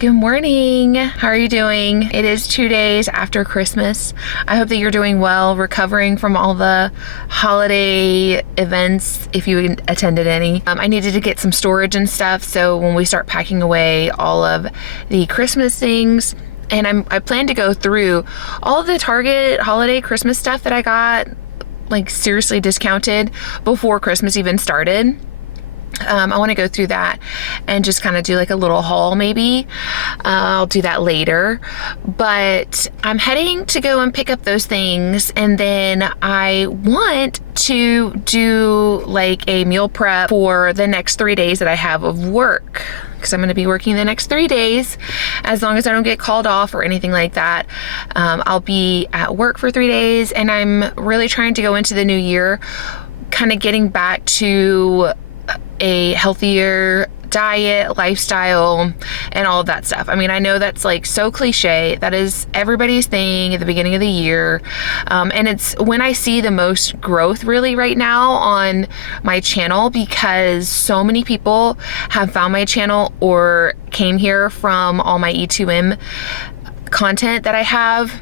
Good morning. How are you doing? It is 2 days after Christmas. I hope that you're doing well, recovering from all the holiday events, if you attended any. I needed to get some storage and stuff, so when we start packing away all of the Christmas things, and I plan to go through all the Target holiday Christmas stuff that I got, like seriously discounted before Christmas even started. I want to go through that and just kind of do like a little haul maybe. I'll do that later, but I'm heading to go and pick up those things, and then I want to do like a meal prep for the next 3 days that I have of work, because I'm going to be working the next 3 days. As long as I don't get called off or anything like that, I'll be at work for 3 days, and I'm really trying to go into the new year kind of getting back to a healthier diet, lifestyle, and all of that stuff. I mean, I know that's like so cliche. That is everybody's thing at the beginning of the year. And it's when I see the most growth really right now on my channel, because so many people have found my channel or came here from all my E2M content that I have.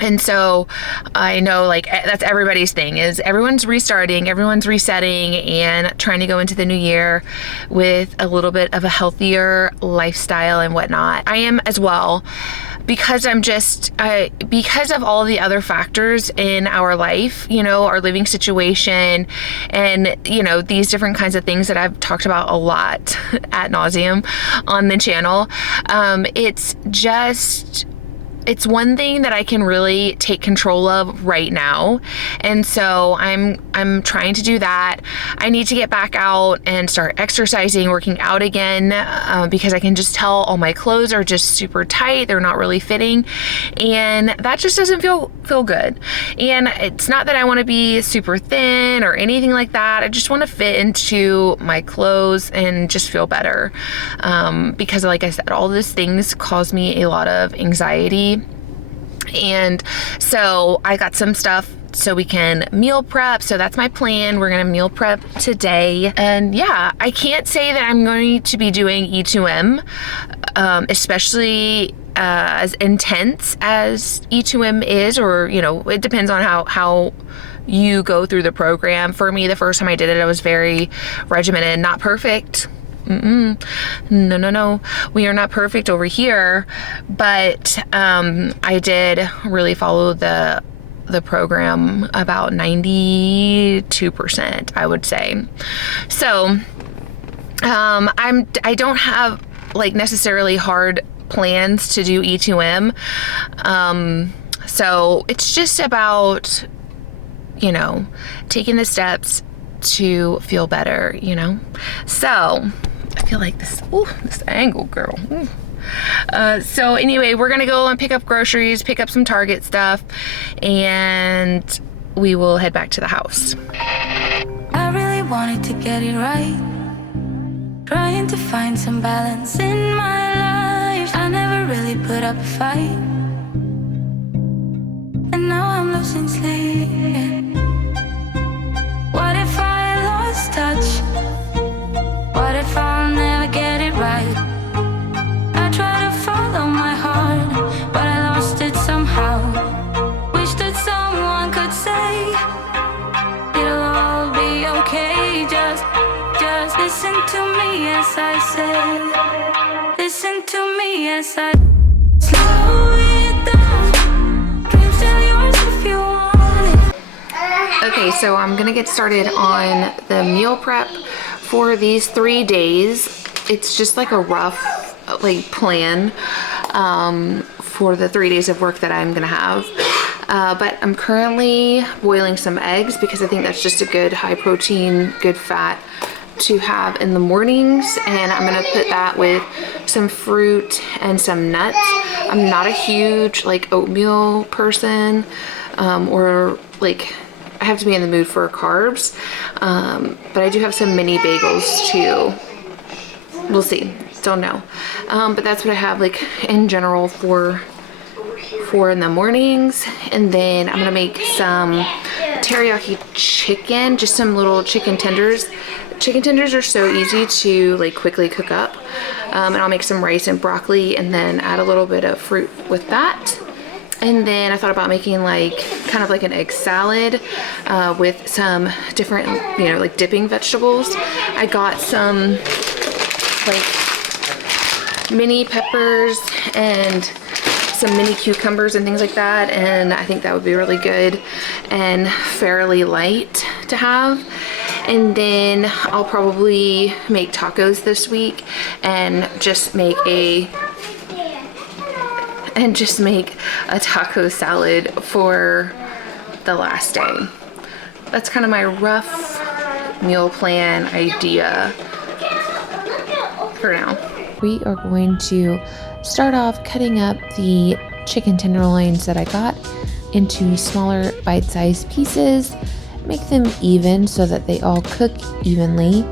And so I know like that's everybody's thing, is everyone's restarting, everyone's resetting and trying to go into the new year with a little bit of a healthier lifestyle and whatnot. I am as well, because I'm just, because of all the other factors in our life, you know, our living situation and, you know, these different kinds of things that I've talked about a lot ad nauseum on the channel. It's one thing that I can really take control of right now. And so I'm trying to do that. I need to get back out and start exercising, working out again, because I can just tell all my clothes are just super tight. They're not really fitting. And that just doesn't feel good. And it's not that I want to be super thin or anything like that. I just want to fit into my clothes and just feel better. Because like I said, all these things cause me a lot of anxiety. And so I got some stuff so we can meal prep. So that's my plan. We're going to meal prep today. And yeah, I can't say that I'm going to be doing E2M, especially as intense as E2M is, or, you know, it depends on how you go through the program. For me, the first time I did it, I was very regimented, not perfect. No. We are not perfect over here, but I did really follow the program about 92%, I would say. So I don't have like necessarily hard plans to do E2M. So it's just about, you know, taking the steps to feel better, you know. So I feel like this angle, girl. So anyway, we're gonna go and pick up groceries, pick up some Target stuff, and we will head back to the house. I really wanted to get it right, trying to find some balance in my life. I never really put up a fight, and now I'm losing sleep. What if I lost touch? What if I'll never get it right? I try to follow my heart, but I lost it somehow. Wish that someone could say it'll all be okay. Just listen to me as I say. Listen to me as I slow it down. Dreams still yours if you want it. Okay, so I'm gonna get started on the meal prep for these 3 days. It's just like a rough like plan for the 3 days of work that I'm gonna have. But I'm currently boiling some eggs because I think that's just a good high protein, good fat to have in the mornings. And I'm gonna put that with some fruit and some nuts. I'm not a huge like oatmeal person, or like I have to be in the mood for carbs, but I do have some mini bagels too. We'll see, don't know. But that's what I have like in general for in the mornings. And then I'm gonna make some teriyaki chicken, just some little chicken tenders. Chicken tenders are so easy to like quickly cook up. And I'll make some rice and broccoli and then add a little bit of fruit with that. And then I thought about making like kind of like an egg salad with some different, you know, like dipping vegetables. I got some like mini peppers and some mini cucumbers and things like that, and I think that would be really good and fairly light to have. And then I'll probably make tacos this week and just make a taco salad for the last day. That's kind of my rough meal plan idea for now. We are going to start off cutting up the chicken tenderloins that I got into smaller bite-sized pieces, make them even so that they all cook evenly.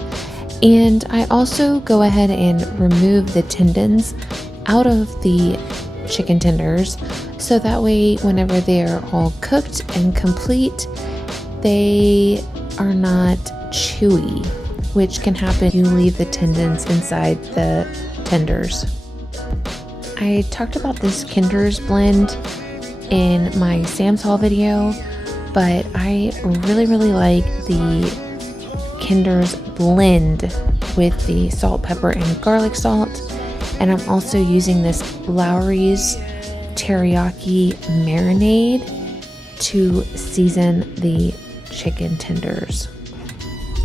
And I also go ahead and remove the tendons out of the chicken tenders so that way whenever they're all cooked and complete, they are not chewy, which can happen if you leave the tendons inside the tenders. I talked about this Kinder's blend in my Sam's haul video, but I really like the Kinder's blend with the salt, pepper, and garlic salt. And I'm also using this Lawry's teriyaki marinade to season the chicken tenders.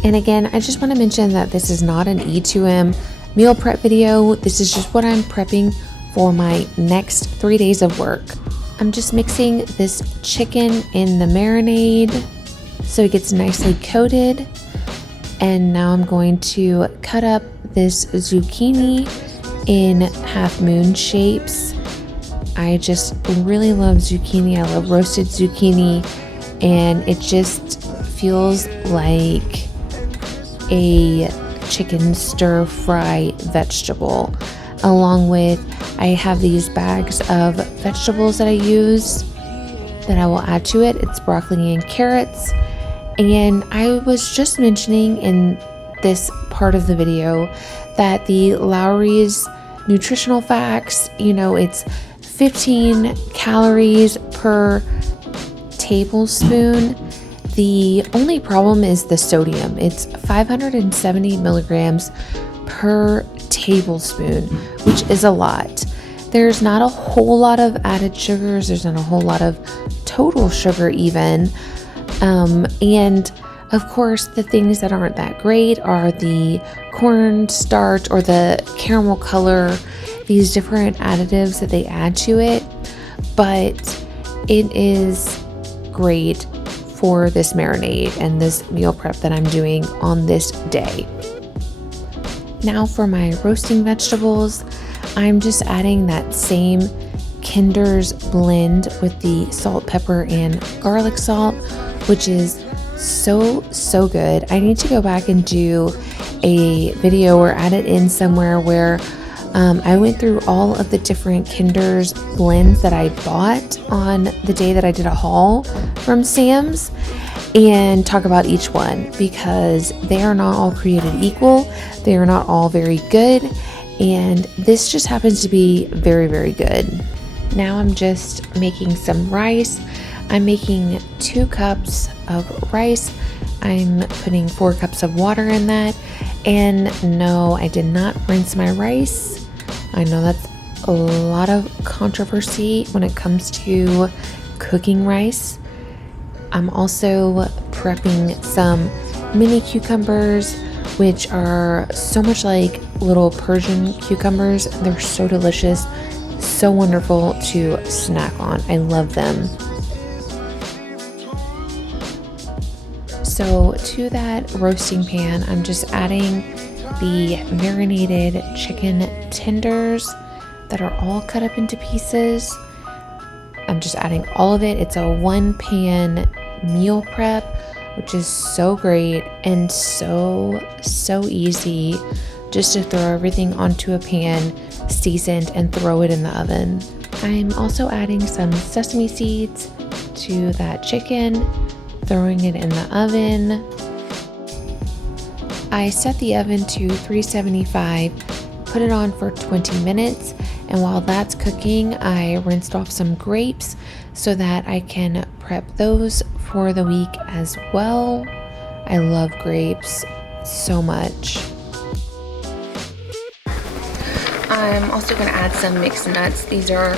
And again, I just want to mention that this is not an E2M meal prep video. This is just what I'm prepping for my next 3 days of work. I'm just mixing this chicken in the marinade so it gets nicely coated. And now I'm going to cut up this zucchini in half moon shapes. I just really love zucchini. I love roasted zucchini, and it just feels like a chicken stir fry vegetable. Along with, I have these bags of vegetables that I use that I will add to it. It's broccoli and carrots. And I was just mentioning in this part of the video that the Lawry's nutritional facts, you know, it's 15 calories per tablespoon. The only problem is the sodium. It's 570 milligrams per tablespoon, which is a lot. There's not a whole lot of added sugars. There's not a whole lot of total sugar even. And of course, the things that aren't that great are the corn starch or the caramel color, these different additives that they add to it. But it is great for this marinade and this meal prep that I'm doing on this day. Now for my roasting vegetables, I'm just adding that same Kinder's blend with the salt, pepper, and garlic salt, which is so good. I need to go back and do a video or add it in somewhere where I went through all of the different Kinder's blends that I bought on the day that I did a haul from Sam's and talk about each one, because they are not all created equal. They are not all very good, and this just happens to be very good. Now I'm just making some rice. I'm making 2 cups of rice. I'm putting 4 cups of water in that. And no, I did not rinse my rice. I know that's a lot of controversy when it comes to cooking rice. I'm also prepping some mini cucumbers, which are so much like little Persian cucumbers. They're so delicious, so wonderful to snack on. I love them. So to that roasting pan, I'm just adding the marinated chicken tenders that are all cut up into pieces. I'm just adding all of it. It's a 1-pan meal prep, which is so great and so easy, just to throw everything onto a pan, seasoned, and throw it in the oven. I'm also adding some sesame seeds to that chicken, throwing it in the oven. I set the oven to 375, put it on for 20 minutes. And while that's cooking, I rinsed off some grapes so that I can prep those for the week as well. I love grapes so much. I'm also going to add some mixed nuts. These are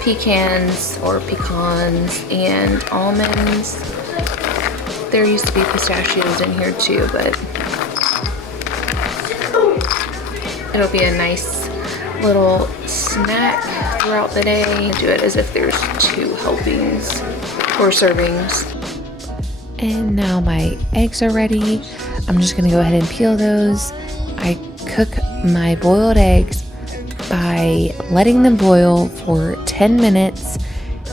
pecans or pecans and almonds. There used to be pistachios in here too, but it'll be a nice little snack throughout the day. Do it as if there's 2 helpings or servings. And now my eggs are ready. I'm just gonna go ahead and peel those. I cook my boiled eggs by letting them boil for 10 minutes,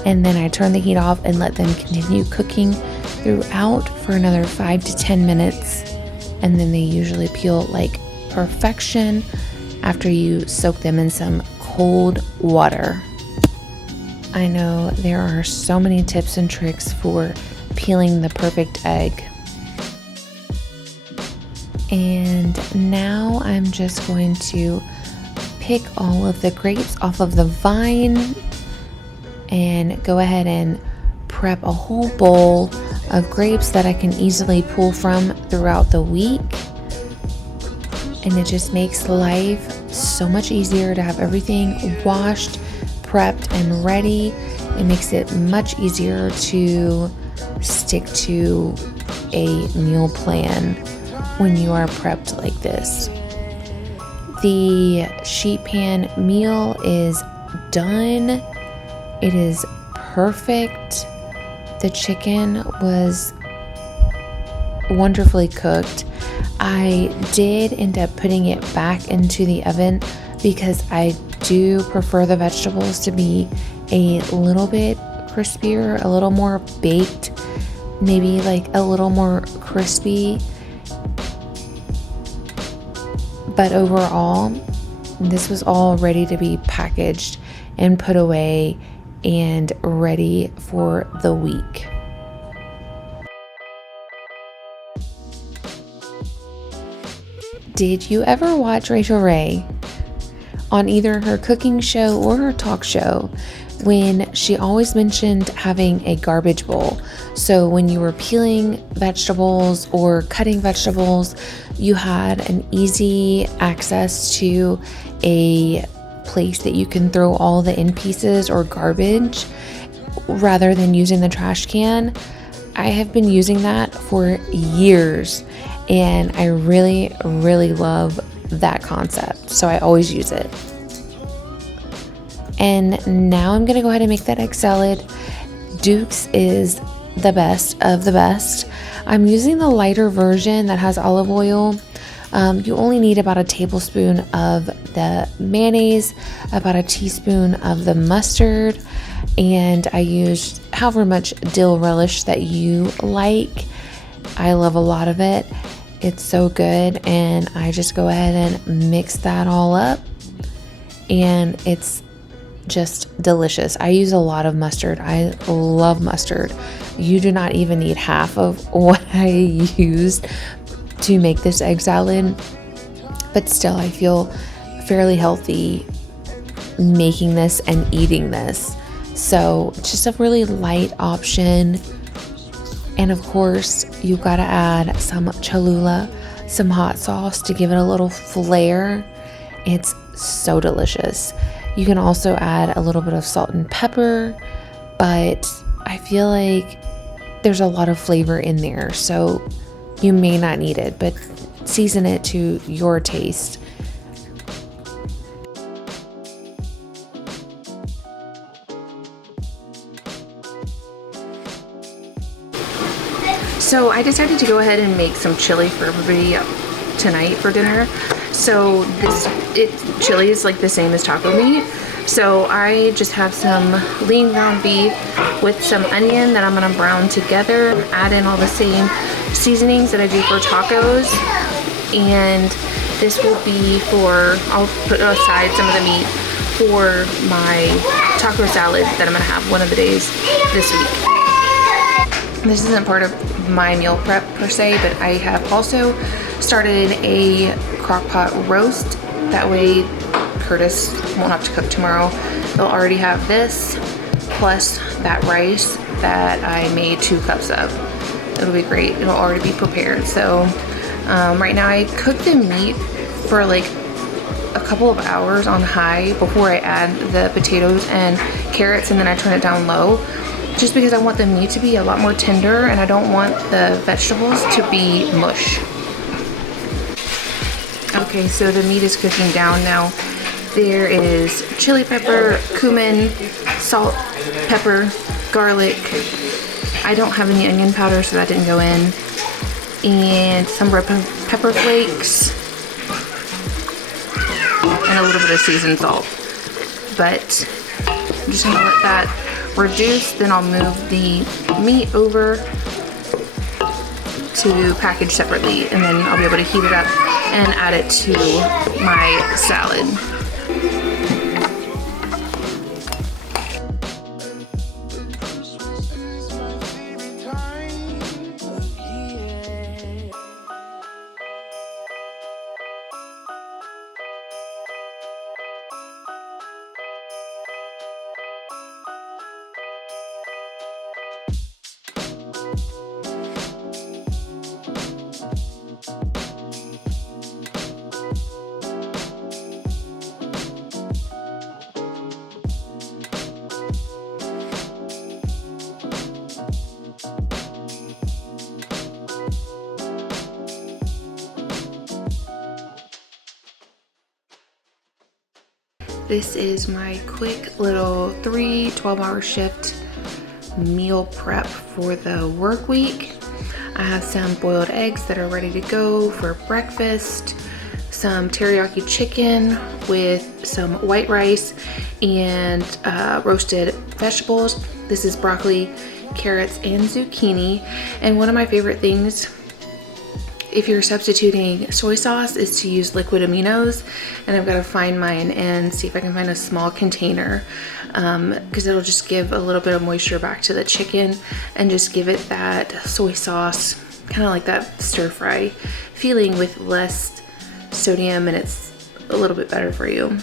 and then I turn the heat off and let them continue cooking throughout for another 5 to 10 minutes. And then they usually peel like perfection after you soak them in some cold water. I know there are so many tips and tricks for peeling the perfect egg. And now I'm just going to pick all of the grapes off of the vine and go ahead and prep a whole bowl of grapes that I can easily pull from throughout the week. And it just makes life so much easier to have everything washed, prepped, and ready. It makes it much easier to stick to a meal plan when you are prepped like this. The sheet pan meal is done. It is perfect. The chicken was wonderfully cooked. I did end up putting it back into the oven because I do prefer the vegetables to be a little bit crispier, a little more baked, maybe like a little more crispy. But overall, this was all ready to be packaged and put away and ready for the week. Did you ever watch Rachel Ray on either her cooking show or her talk show when she always mentioned having a garbage bowl? So when you were peeling vegetables or cutting vegetables, you had an easy access to a place that you can throw all the end pieces or garbage rather than using the trash can. I have been using that for years and I really, really love that concept. So I always use it. And now I'm gonna go ahead and make that egg salad. Duke's is the best of the best. I'm using the lighter version that has olive oil. You only need about a tablespoon of the mayonnaise, about a teaspoon of the mustard, and I used however much dill relish that you like. I love a lot of it. It's so good, and I just go ahead and mix that all up, and it's just delicious. I use a lot of mustard. I love mustard. You do not even need half of what I used to make this egg salad, but still I feel fairly healthy making this and eating this. So just a really light option. And of course you gotta add some Cholula, some hot sauce to give it a little flair. It's so delicious. You can also add a little bit of salt and pepper, but I feel like there's a lot of flavor in there, so you may not need it, but season it to your taste. So I decided to go ahead and make some chili for everybody tonight for dinner. So chili is like the same as taco meat. So I just have some lean ground beef with some onion that I'm gonna brown together, add in all the same seasonings that I do for tacos, and this will be I'll put aside some of the meat for my taco salad that I'm gonna have one of the days this week. This isn't part of my meal prep per se, but I have also started a crock pot roast That way Curtis won't have to cook tomorrow. They'll already have this plus that rice that I made 2 cups of. It'll be great. It'll already be prepared. So right now I cook the meat for like a couple of hours on high before I add the potatoes and carrots, and then I turn it down low, just because I want the meat to be a lot more tender and I don't want the vegetables to be mush. Okay, so the meat is cooking down now. There is chili pepper, cumin, salt, pepper, garlic. I don't have any onion powder, so that didn't go in. And some red pepper flakes. And a little bit of seasoned salt. But I'm just gonna let that reduce, then I'll move the meat over to package separately, and then I'll be able to heat it up and add it to my salad. This is my quick little 3 12-hour shift meal prep for the work week. I have some boiled eggs that are ready to go for breakfast, some teriyaki chicken with some white rice and roasted vegetables. This is broccoli, carrots, and zucchini. And one of my favorite things, if you're substituting soy sauce, is to use liquid aminos, and I've got to find mine and see if I can find a small container, because it'll just give a little bit of moisture back to the chicken and just give it that soy sauce, kind of like that stir fry feeling with less sodium, and it's a little bit better for you.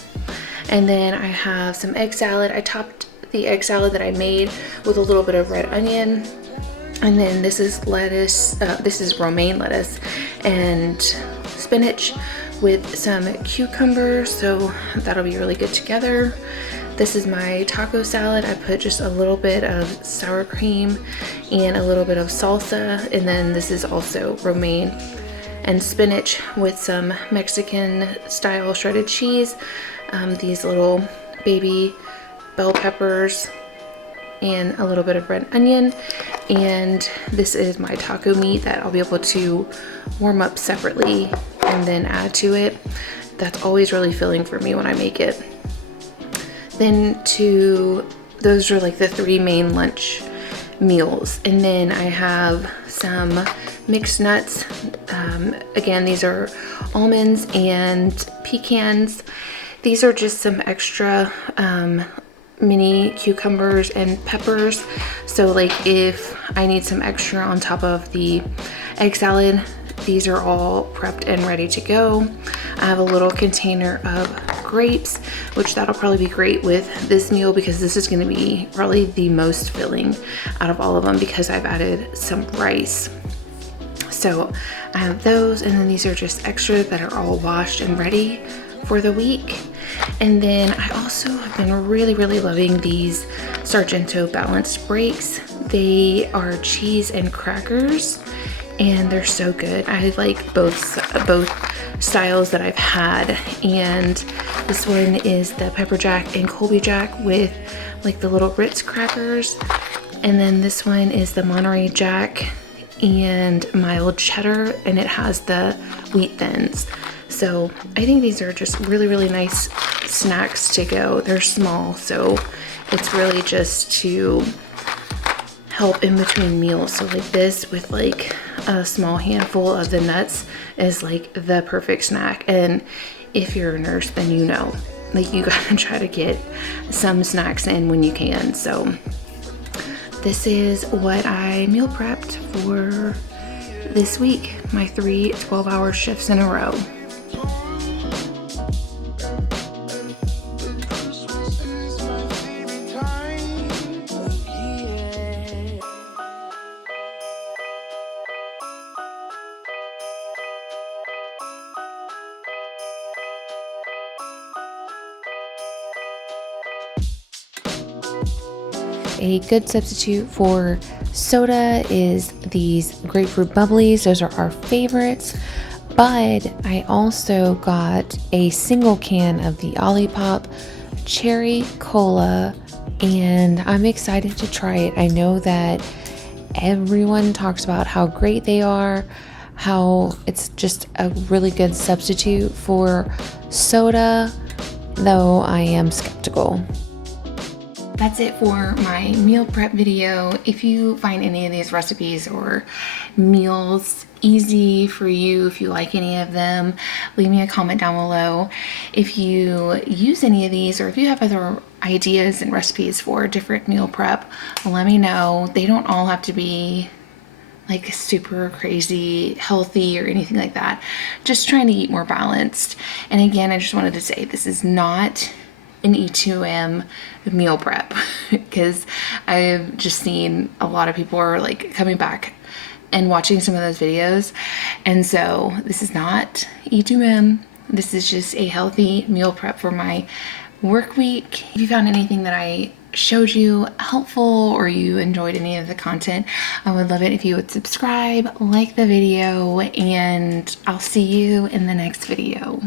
And then I have some egg salad. I topped the egg salad that I made with a little bit of red onion. And then this is lettuce, this is romaine lettuce and spinach with some cucumbers, so that'll be really good together. This is my taco salad. I put just a little bit of sour cream and a little bit of salsa, and then this is also romaine and spinach with some Mexican style shredded cheese, these little baby bell peppers, and a little bit of red onion. And this is my taco meat that I'll be able to warm up separately and then add to it. That's always really filling for me when I make it. Then those are like the 3 main lunch meals. And then I have some mixed nuts. Again, these are almonds and pecans. These are just some extra mini cucumbers and peppers. So like if I need some extra on top of the egg salad, these are all prepped and ready to go. I have a little container of grapes, which that'll probably be great with this meal because this is going to be probably the most filling out of all of them because I've added some rice. So I have those, and then these are just extra that are all washed and ready for the week. And then I also have been really loving these Sargento balanced breaks. They are cheese and crackers, and they're so good. I like both styles that I've had, and this one is the pepper jack and Colby jack with like the little Ritz crackers, and then this one is the Monterey jack and mild cheddar, and it has the wheat thins. So I think these are just really nice snacks to go. They're small, so it's really just to help in between meals. So like this with like a small handful of the nuts is like the perfect snack. And if you're a nurse, then you know, like you gotta try to get some snacks in when you can. So this is what I meal prepped for this week, my 3 12-hour shifts in a row. a good substitute for soda is these grapefruit bubblies. Those are our favorites. But I also got a single can of the Olipop cherry cola, and I'm excited to try it. I know that everyone talks about how great they are, how it's just a really good substitute for soda, though I am skeptical. That's it for my meal prep video. If you find any of these recipes or meals easy for you, if you like any of them, leave me a comment down below. If you use any of these, or if you have other ideas and recipes for different meal prep, let me know. They don't all have to be like super crazy healthy or anything like that. Just trying to eat more balanced. And again, I just wanted to say this is not an E2M meal prep, because I've just seen a lot of people are like coming back and watching some of those videos, and so this is not E2M. This is just a healthy meal prep for my work week. If you found anything that I showed you helpful, or you enjoyed any of the content, I would love it if you would subscribe, like the video, and I'll see you in the next video.